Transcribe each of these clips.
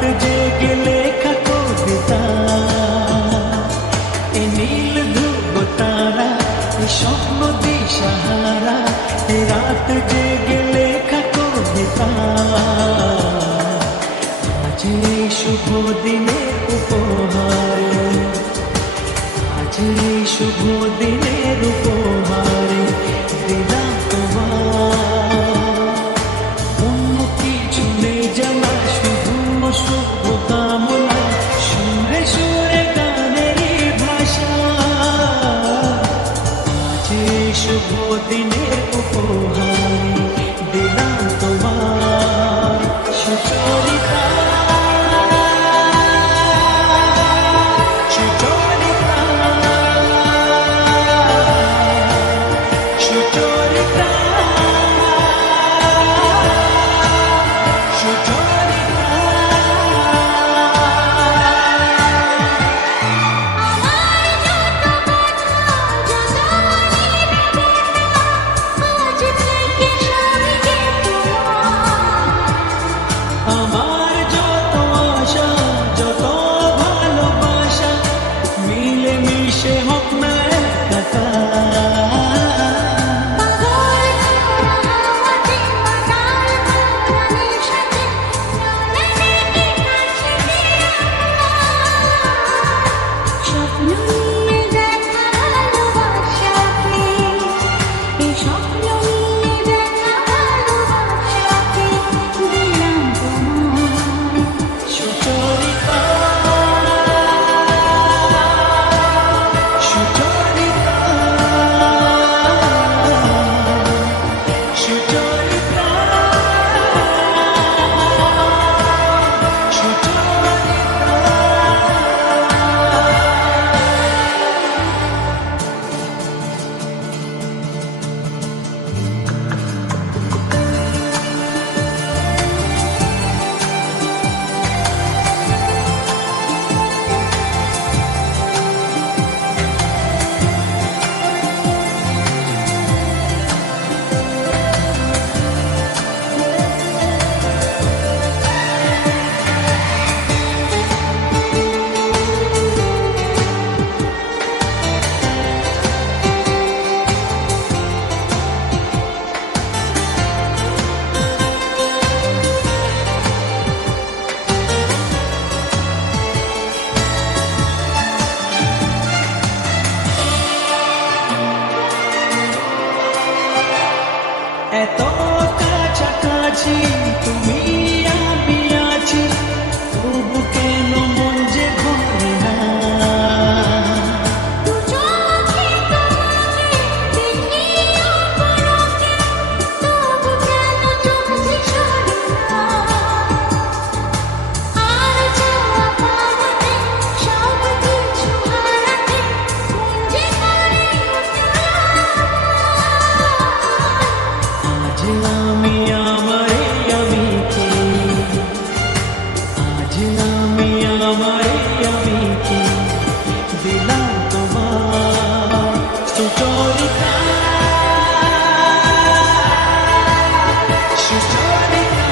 রাত জেগে লেখা কবিতা, এ নীল ধ্রুব তারা, এ স্বপ্ন দিশাহারা, এ রাত জেগে লেখা কবিতা। আজ এই শুভ দিনের উপহারে, আজ এই শুভ দিনের উপহারে দিলাম তোমার। অন্য কিছু নেই জানা, শুধু শুভ কামনা, সুরে সুরে গানেরই ভাষা। আজ এই শুভ দিনের উপহারে দিলাম তোমার সুচরিতা। আমার যত আশা, যত ভালোবাসা, মিলে মিশে হোক না একাকার। সুচরিতা, সুচরিতা, সুচরিতা, এত কাছাকাছি তুমি আমি আছি, তবু কেন মন যে ভরে না। আজ আমি আমারে আমি কে, আজ আমি আমারে আমি কে দিলাম তোমার সুচরিতা, সুচরিতা,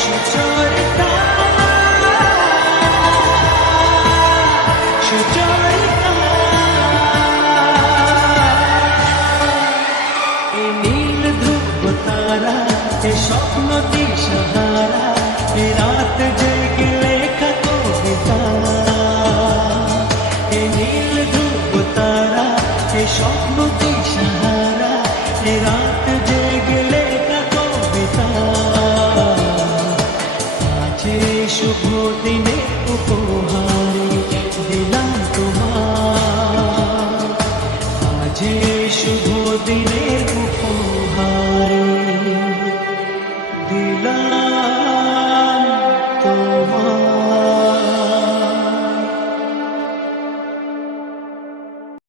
সুচরিতা, সুচরিতা। এ নীল ধ্রুব তারা, এ স্বপ্ন দিশাহারা, এ রাত জেগে লেখা কবিতা। এ নীল ধ্রুব তারা, এ স্বপ্ন দিশাহারা, এ রাত জেগে লেখা কবিতা। আজ এই শুভ দিনের উপহারে দিলাম তোমার, আজ এই শুভ দিনের উপহারে দিলাম।